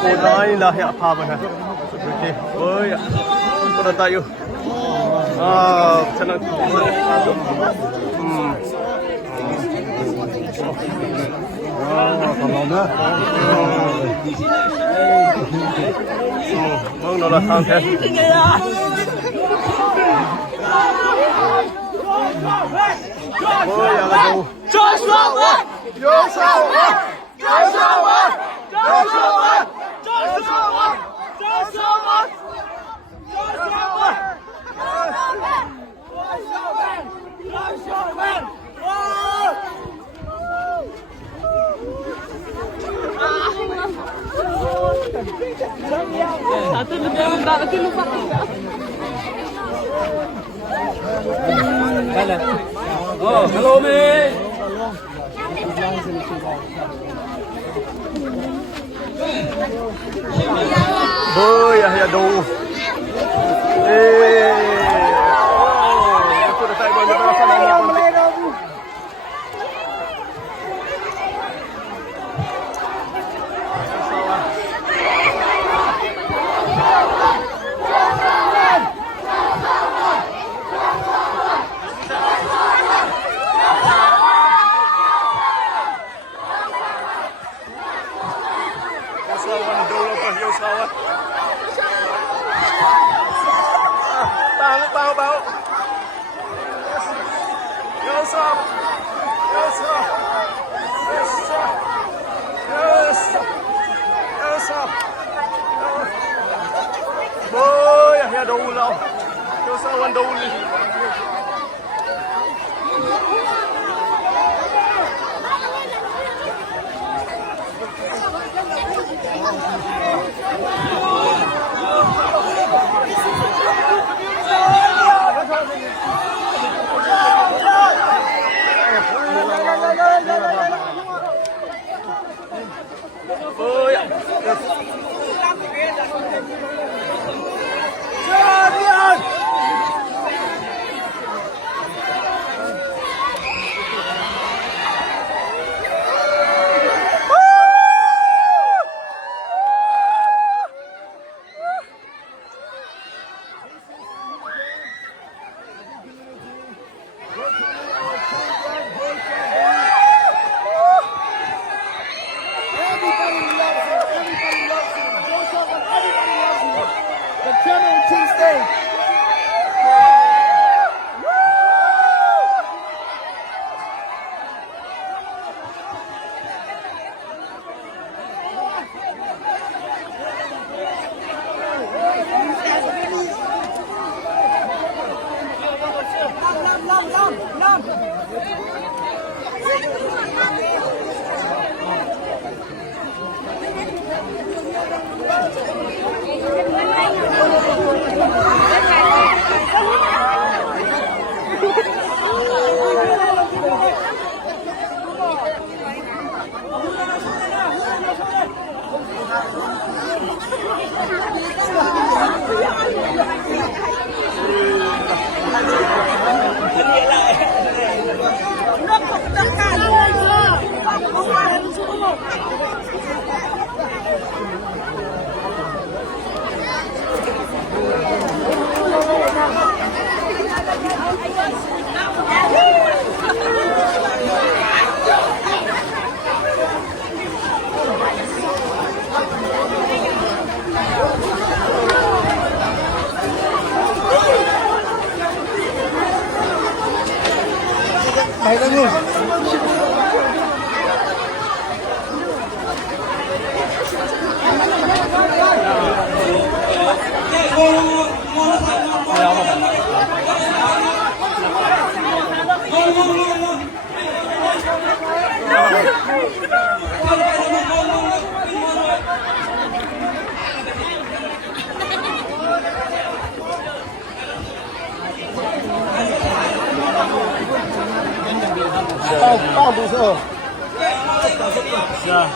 Lain lah yang apa mana. Okey. Oh ya. Pada tayo. Senang. Kalau dah. Mong nó là sang thế. Ôi ya đâu. Joshua won! Joshua won! Joshua won! Joshua won! Joshua won! Joshua won! Joshua won! Joshua won! Satu lupa, aku lupa. Oh, hello me. Ôi ya đâu. Aku dah tak boleh berasa lagi. Bao Yes up. Yes up. Yes up. Yes up. Yes up. Boy, ya đâu lâu. Cho sao anh đâu đi. Ôi ạ. Mày ra luôn. Bao đủ sợ. Dạ.